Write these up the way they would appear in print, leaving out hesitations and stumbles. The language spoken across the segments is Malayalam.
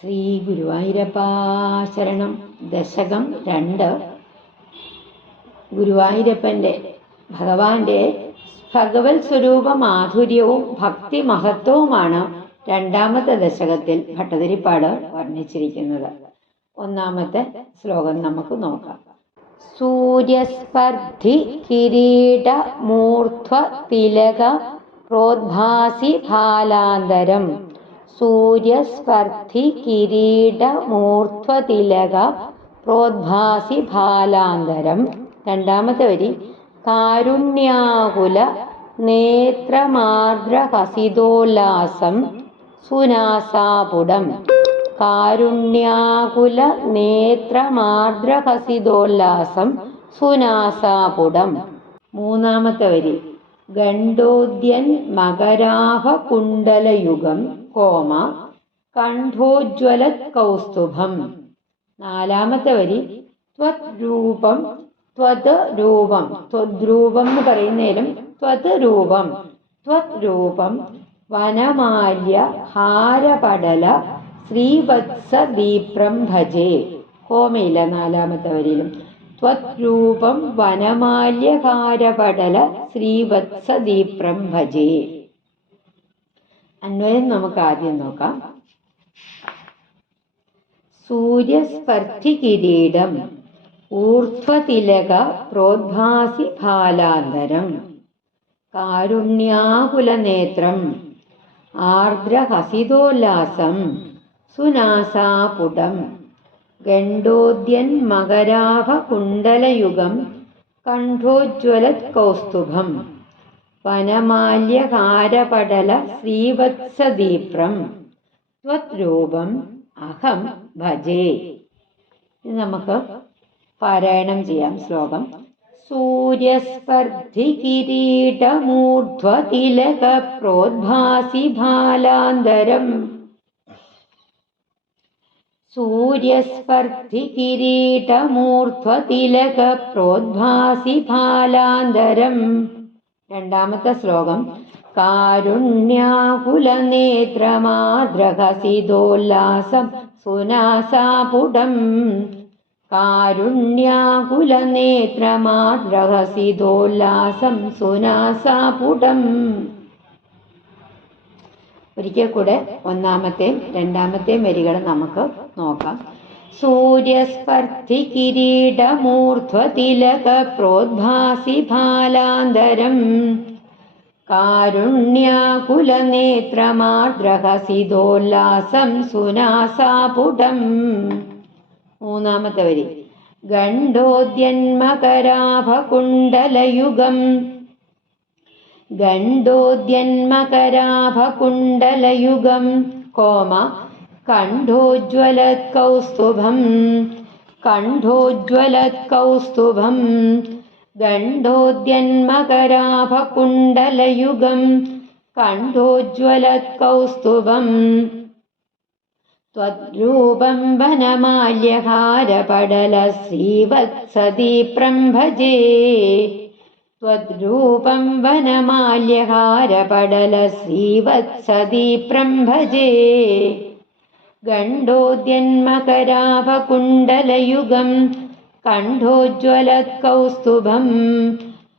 ശ്രീ ഗുരുവായൂരപ്പാ ശരണം. ദശകം 2. ഗുരുവായൂരപ്പൻ്റെ ഭഗവാന്റെ ഭഗവത് സ്വരൂപ മാധുര്യവും ഭക്തി മഹത്വവുമാണ് രണ്ടാമത്തെ ദശകത്തിൽ ഭട്ടതിരിപ്പാട് വർണ്ണിച്ചിരിക്കുന്നത്. ഒന്നാമത്തെ ശ്ലോകം നമുക്ക് നോക്കാം. സൂര്യസ്പർദ്ധി കിരീട മൂർധ്വ തിലക പ്രോദ്ഭാസി ഫാലാന്തരം. സൂര്യസ്പർദ്ധി കിരീട മൂർധ്വ തിലക പ്രോദ്ഭാസി ഫാലാന്തരം. രണ്ടാമത്തെ വരി കാരുണ്യാകുല നേത്രമാർദ്രഹസിതോല്ലാസം സുനാസാപുടം. കാരുണ്യാകുല നേത്രമാർദ്രഹസിതോല്ലാസം സുനാസാപുടം. മൂന്നാമത്തെ വരി ഗണ്ഡോദ്യൻ മകരാഭ കുണ്ടലയുഗം കോമ കണ്ഠോജ്വലത് കൗസ്തുഭം. നാലാമത്തെ വരി ത്വദ്രൂപം ത്വദ്രൂപം. ത്വദ്രൂപം എന്ന് പറയുന്നതിലും ത്വദ്രൂപം ത്വദ്രൂപം വനമാല്യ ഹാരപടല ശ്രീവത്സദീപ്രം ഭജേ. കോമയില്ല നാലാമത്തെ വരിയിലും. ത്വദ്രൂപം വനമാല്യ ഹാരപടല ശ്രീവത്സദീപ്രം ഭജേ. അന്വയം നമുക്ക് ആദ്യം നോക്കാം. സൂര്യസ്പർദ്ധി കിരീടം ഊർധ്വതിലക പ്രോദ്ഭാസി ഫാലാന്തരം. കാരുണ്യാകുലനേത്രം ആർദ്രഹസിതോല്ലാസം സുനാസാപുടം. ഗണ്ഡോദ്യൻ മകരാഭ കുണ്ടലയുഗം കണ്ഠോജ്വലത് കൗസ്തുഭം. വനമാല്യഹാരപടല ശ്രീവത്സദീപ്രം ത്വദ്രൂപം അഹം ഭജേ. ഇത് നമുക്ക് പാരായണം ചെയ്യാം. ശ്ലോകം. സൂര്യസ്പർദ്ധി കിരീടമൂർധ്വ തിലക പ്രോദ്ഭാസി ഫാലാന്തരം. സൂര്യസ്പർദ്ധി കിരീടമൂർധ്വ തിലക പ്രോദ്ഭാസി ഫാലാന്തരം. രണ്ടാമത്തെ ശ്ലോകം. കാരുണ്യാകുലനേത്രമാദ്രഹസിതോല്ലാസം സുനാസാപുടം. കാരുണ്യാകുലനേത്രമാദ്രഹസിതോല്ലാസം സുനാസാപുടം. ഒരിക്കൽ കൂടെ ഒന്നാമത്തെയും രണ്ടാമത്തെയും വരികൾ നമുക്ക് നോക്കാം. സൂര്യസ്പർദ്ധി കിരീടമൂർധ്വ തിലക പ്രോദ്ഭാസി ഫാലാന്തരം. കാരുണ്യാകുലനേത്രമാർദ്രഹസിതോല്ലാസം സുനാസാപുടം. മൂന്നാമത്തെ വരി ഗണ്ഡോദ്യന്മകരാഭ കുണ്ടലയുഗം. ഗണ്ഡോദ്യന്മകരാഭ കുണ്ടലയുഗം കോമ കണ്ഠോജ്വലത് കൗസ്തുഭം. കണ്ഠോജ്വലത് കൗസ്തുഭം. ഗണ്ഡോദ്യന്മകരാഭ കുണ്ടലയുഗം കണ്ഠോജ്വലത് കൗസ്തുഭം. ത്വദ്രൂപം വനമാല്യഹാരപടല ശ്രീവത്സദീപ്രം ഭജേ. ത്വദ്രൂപം വനമാല്യഹാരപടല ശ്രീവത്സദീപ്രം ഭജേ. ഗണ്ഡോദ്യന്മകരാഭ കുണ്ടലയുഗം കണ്ഠോജ്വലത് കൗസ്തുഭം.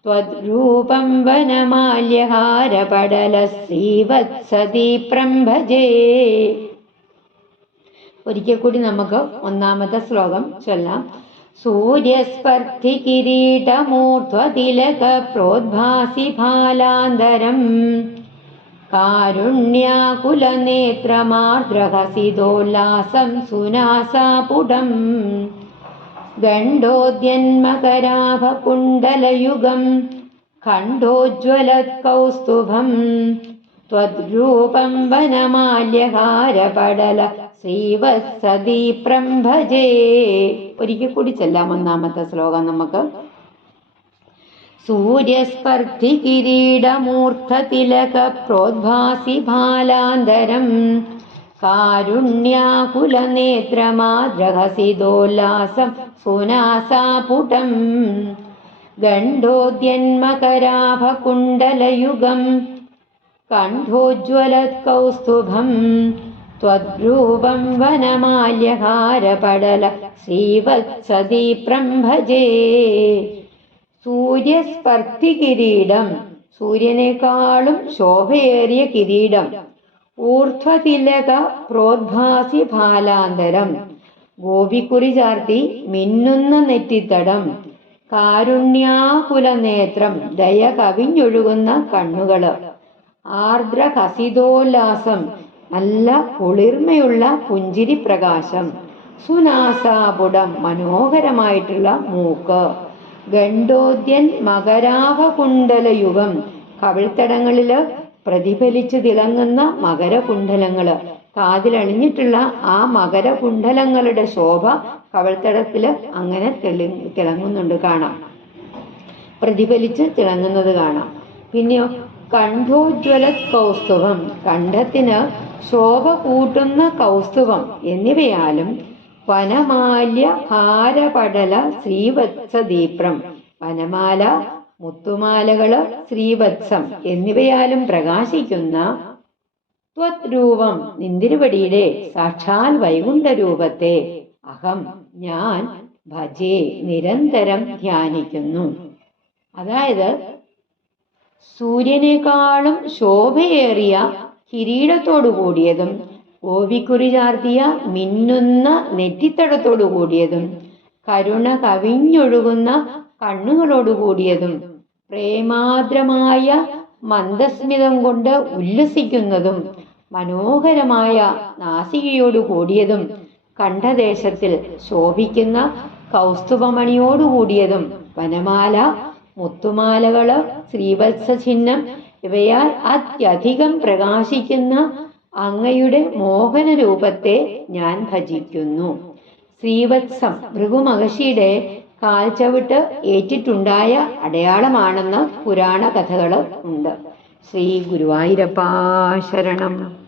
ത്വദ്രൂപം വനമാല്യഹാരപടല ശ്രീവത്സദീപ്രം ഭജേ. ഒരിക്കൽ കൂടി നമുക്ക് ഒന്നാമത്തെ ശ്ലോകം ചൊല്ലാം. സൂര്യസ്പർദ്ധി കിരീടമൂർധ്വ തിലക പ്രോദ്ഭാസി ഫാലാന്തരം. കാരുണ്യാകുലനേത്രമാർദ്രഹസിതോല്ലാസം സുനാസാപുടം. ഗണ്ഡോദ്യന്മകരാഭ കുണ്ടലയുഗം കണ്ഠോജ്വലത് കൗസ്തുഭം. ത്വദ്രൂപം വനമാല്യഹാരപടല ശ്രീവത്സദീപ്രം ഭജേ. ഒരിക്കൽ കൂടി ചെല്ലാം ഒന്നാമത്തെ ശ്ലോകം നമുക്ക്. സൂര്യസ്പർദ്ധി കിരീടമൂർധ തിലക പ്രോദ്ഭാസി ഫാലാന്തരം. കാരുണ്യാകുലനേത്രമാദ്രഹസിതോല്ലാസം സുനാസാപുടം. ഗണ്ഡോദ്യന്മകരാഭ കുണ്ടലയുഗം കണ്ഠോജ്വലത് കൗസ്തുഭം. ത്വദ്രൂപം വനമാല്യഹാരപടല ശ്രീവത്സദീപ്രം ഭജേ. സൂര്യസ്പർദ്ധി കിരീടം, സൂര്യനേക്കാളും ശോഭയേറിയ കിരീടം. ഊർധ്വതിലക പ്രോദ്ഭാസി ഭാലാന്തരം, ഗോപിക്കുറി ചാർത്തി മിന്നുന്ന നെറ്റിത്തടം. കാരുണ്യാകുലനേത്രം, ദയ കവിഞ്ഞൊഴുകുന്ന കണ്ണുകള്. ആർദ്ര കസിതോല്ലാസം, നല്ല കുളിർമയുള്ള പുഞ്ചിരി പ്രകാശം. സുനാസാപുടം, മനോഹരമായിട്ടുള്ള മൂക്ക്. ഗണ്ഡോദ്യൻ മകരാഭകുണ്ടലയുഗം, കവിൾത്തടങ്ങളില് പ്രതിഫലിച്ചു തിളങ്ങുന്ന മകരകുണ്ഡലങ്ങള്. കാതിലണിഞ്ഞിട്ടുള്ള ആ മകരകുണ്ഡലങ്ങളുടെ ശോഭ കവിൾത്തടത്തില് അങ്ങനെ തിളങ്ങുന്നുണ്ട്, കാണാം, പ്രതിഫലിച്ച് തിളങ്ങുന്നത് കാണാം. പിന്നെയോ കണ്ഠോജ്വല കൗസ്തുഭം, കണ്ഠത്തിന് ശോഭ കൂട്ടുന്ന കൗസ്തുഭം എന്നിവയാലും. വനമാല്യ ഹാരപടല ശ്രീവത്സദീപ്രം, വനമാല, മുത്തുമാലകള്, ശ്രീവത്സം എന്നിവയാലും പ്രകാശിക്കുന്ന ത്വദ്രൂപം, നിന്തിരുവടിയുടെ സാക്ഷാൽ വൈകുണ്ഠ രൂപത്തെ അഹം, ഞാൻ ഭജേ, നിരന്തരം ധ്യാനിക്കുന്നു. അതായത് സൂര്യനേക്കാളും ശോഭയേറിയ കിരീടത്തോടു കൂടിയതും ഗോപിക്കുറി ചാർത്തിയ മിന്നുന്ന നെറ്റിത്തടത്തോടു കൂടിയതും കരുണ കവിഞ്ഞൊഴുകുന്ന കണ്ണുകളോടു കൂടിയതും പ്രേമാദ്രമായ മന്ദസ്മിതം കൊണ്ട് ഉല്ലസിക്കുന്നതും മനോഹരമായ നാസികയോടു കൂടിയതും കണ്ഠദേശത്തിൽ ശോഭിക്കുന്ന കൗസ്തുഭമണിയോടുകൂടിയതും വനമാല, മുത്തുമാലകള്, ശ്രീവത്സ ചിഹ്നം ഇവയാൽ അത്യധികം പ്രകാശിക്കുന്ന അങ്ങയുടെ മോഹന രൂപത്തെ ഞാൻ ഭജിക്കുന്നു. ശ്രീവത്സം ഭൃഗുമഹർഷിയുടെ കാൽച്ചവിട്ട് ഏറ്റിട്ടുണ്ടായ അടയാളമാണെന്ന് പുരാണ കഥകള് ഉണ്ട്. ശ്രീ ഗുരുവായൂരപ്പാ ശരണം.